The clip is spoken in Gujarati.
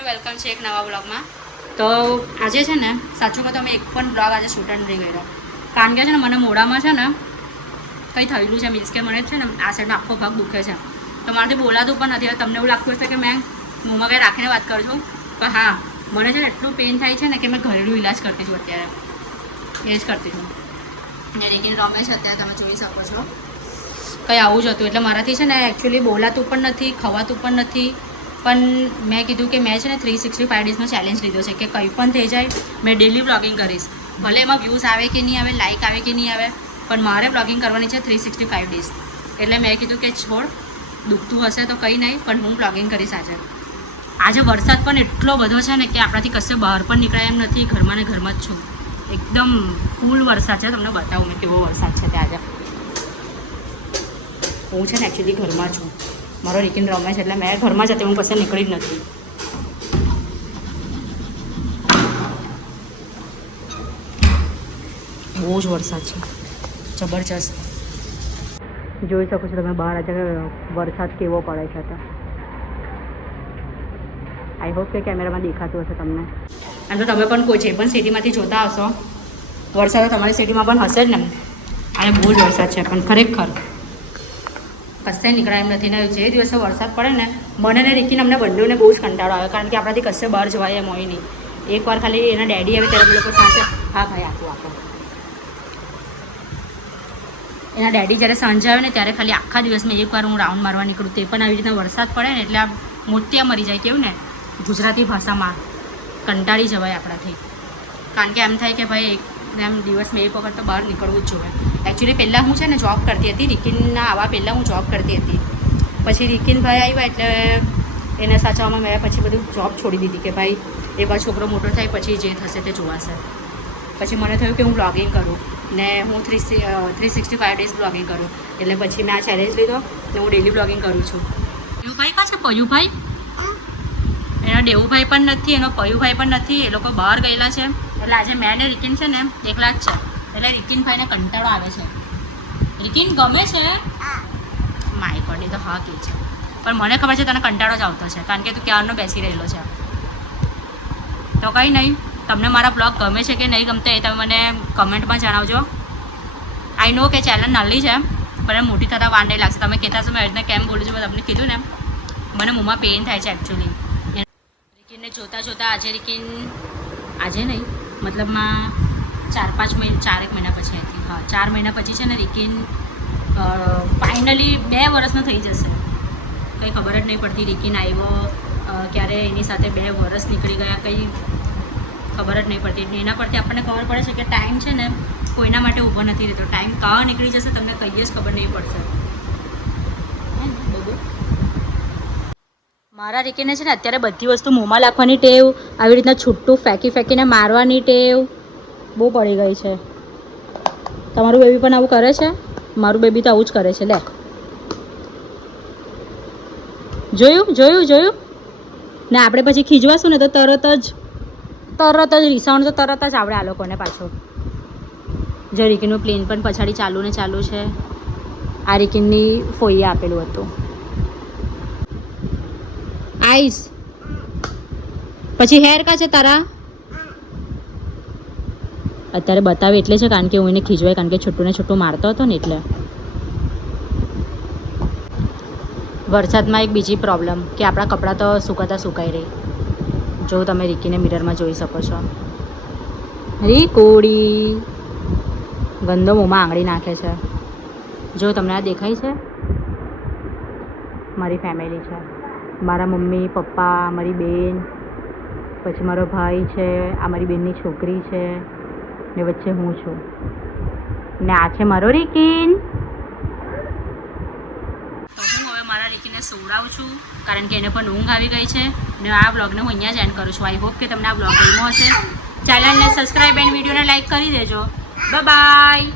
તમારું વેલકમ છે એક નવા બ્લોગમાં. તો આજે છે ને સાચું કહું તો અમે એક પણ બ્લોગ આજે શૂટ નથી કર્યો, કારણ કે છે ને મને મોઢામાં છે ને કંઈ થયેલું છે, મીન્સ કે મને છે ને આ સાઈડનો આખો ભાગ દુખે છે, તો મારાથી બોલાતું પણ નથી. હવે તમને એવું લાગતું હશે કે મેં મોંમાં કંઈ રાખીને વાત કરું છું, પણ હા મને છે ને એટલું પેઇન થાય છે ને કે મેં ઘરેલું ઇલાજ કરતી છું અત્યારે, એ જ કરતી છું. અને રેકીન રમે છે અત્યારે, તમે જોઈ શકો છો. કંઈ આવું જ હતું, એટલે મારાથી છે ને એકચ્યુઅલી બોલાતું પણ નથી, ખવાતું પણ નથી. પણ મેં કીધું કે મેં છે ને 365 ડેઝનો ચેલેન્જ લીધો છે કે કંઈ પણ થઈ જાય મેં ડેલી વ્લોગિંગ કરીશ, ભલે એમાં વ્યૂઝ આવે કે નહીં આવે, લાઇક આવે કે નહીં આવે, પણ મારે વ્લોગિંગ કરવાની છે 365 ડેઝ. એટલે મેં કીધું કે છોડ, દુખતું હશે તો કંઈ નહીં, પણ હું વ્લોગિંગ કરીશ આજે વરસાદ પણ એટલો બધો છે ને કે આપણાથી કશે બહાર પણ નીકળાય એમ નથી, ઘરમાં ને ઘરમાં જ છું. એકદમ ફૂલ વરસાદ છે, તમને બતાવું મેં કેવો વરસાદ છે તે આજે. હું છે ને એકચ્યુઅલી ઘરમાં છું, મારો રિકિન રમે છે એટલે મેં ઘરમાં જ હતી, હું કશે નીકળી જ નથી. બહુ જ વરસાદ છે, જબરજસ્ત. જોઈ શકો છો તમે બહાર આજે વરસાદ કેવો પડે છે. તો આઈ હોપ કે કેમેરામાં દેખાતું હશે તમને. અને તો તમે પણ કોઈ જે પણ સિટીમાંથી જોતા હશો, વરસાદ તમારી સિટીમાં પણ હશે જ ને. અને બહુ જ વરસાદ છે, પણ ખરેખર કશે નીકળાય એમ નથી ને. જે દિવસે વરસાદ પડે ને મને ને રિકીને અમને બંનેને બહુ જ કંટાળો આવે, કારણ કે આપણાથી કશે બહાર જવાય એમ હોય નહીં. એકવાર ખાલી એના ડેડી આવે ત્યારે લોકો સાંજે, હા ભાઈ આપો એના ડેડી જ્યારે સાંજે આવે ને ત્યારે ખાલી આખા દિવસમાં એકવાર હું રાઉન્ડ મારવા નીકળું, તે પણ આવી રીતના વરસાદ પડે ને એટલે આ મોતિયા મરી જાય, કેવું ને ગુજરાતી ભાષામાં કંટાળી જવાય આપણાથી. કારણ કે એમ થાય કે ભાઈ એમ દિવસમાં એક વખત તો બહાર નીકળવું જ જોઈએ. એકચ્યુઅલી પહેલાં હું છે ને જોબ કરતી હતી, રિકિનના આવવા પહેલાં હું જોબ કરતી હતી. પછી રિકિનભાઈ આવ્યા એટલે એને સાચવવામાં મેં પછી બધું જોબ છોડી દીધી કે ભાઈ એકવાર છોકરો મોટો થાય પછી જે થશે તે જોવાશે. પછી મને થયું કે હું વ્લોગિંગ કરું ને હું 365 ડેઝ વ્લોગિંગ કરું, એટલે પછી મેં આ ચેલેન્જ લીધો ને હું ડેલી વ્લોગિંગ કરું છું. પયુભાઈ કાં છે? પયુભાઈ એનો દેવુભાઈ પણ નથી, એનો પયુભાઈ પણ નથી, એ લોકો બહાર ગયેલા છે. એટલે આજે મેં ને રિકિન છે ને એકલા જ છે, એટલે રિકિનભાઈને કંટાળો આવે છે. રિકિન ગમે છે માય ગોડ, તો હા કે છે, પણ મને ખબર છે તને કંટાળો જ આવતો છે, કારણ કે તું ક્યારનો બેસી રહેલો છે. તો કંઈ નહીં, તમને મારા બ્લોગ ગમે છે કે નહીં ગમતા એ તમે મને કમેન્ટમાં જણાવજો. આઈ નો કે ચેનલ નાની છે, પણ મોટી થતાં વાર નહીં લાગશે. તમે કહેતા છો મેં રીતના કેમ બોલું છું, મેં તમને કીધું ને મને મોંમાં પેઇન થાય છે એકચ્યુઅલી. રિકિનને જોતાં રિકિન આજે નહીં, મતલબમાં 4-5 મહિના પછી આઈ થિંક, હા 4 મહિના પછી છે ને રિકિન ફાઇનલી 2 વર્ષનો થઈ જશે. કંઈ ખબર જ નહીં પડતી રિકિન આવ્યો ક્યારે એની સાથે 2 વર્ષ નીકળી ગયા, કંઈ ખબર જ નહીં પડતી. એના પરથી આપણને ખબર પડે છે કે ટાઈમ છે ને કોઈના માટે ઊભો નથી રહેતો. ટાઈમ કાં નીકળી જશે તમને કંઈ જ ખબર નહીં પડશે. મારા રિકીને છે ને અત્યારે બધી વસ્તુ મોંમાં નાખવાની ટેવ, આવી રીતના છૂટું ફેંકીને મારવાની ટેવ બહુ પડી ગઈ છે. તમારું બેબી પણ આવું કરે છે? મારું બેબી તો આવું જ કરે છે. લે જોયું ને આપણે પછી ખીજવાશું ને તો તરત જ રિસાઉન્ડ તો તરત જ આવડે આ લોકોને પાછો. જો રિકીનું પ્લેન પણ પછાડી ચાલુ છે. આ રિકીનની ફોઈએ આપેલું હતું. આઈસ પછી હેર કા છે તારા? અત્યારે બતાવે એટલે છે, કારણ કે હું એને ખીજવાય, કારણ કે છૂટું મારતો હતો ને એટલે. વરસાદમાં એક બીજી પ્રોબ્લેમ કે આપણા કપડાં તો સુકાઈ રહી. જો તમે રિકીને મિરરમાં જોઈ શકો છો. રીકોડી ગંદો મોંમાં આંગળી નાખે છે. જો તમને આ દેખાય છે? મારી ફેમિલી છે, મારા મમ્મી પપ્પા, મારી બેન, પછી મારો ભાઈ છે, આ મારી બેનની છોકરી છે ને વચ્ચે હું છું ને આ છે મારો રિકિન. તો હું હવે મારા રિકિનને સોવડાવું છું, કારણ કે એને પણ ઊંઘ આવી ગઈ છે. ને આ બ્લોગને હું અહીંયા જ એન્ડ કરું છું. આઈ હોપ કે તમને આ બ્લોગ ગમ્યો હશે. ચેનલને સબસ્ક્રાઈબ એન્ડ વિડીયોને લાઈક કરી દેજો. બાય.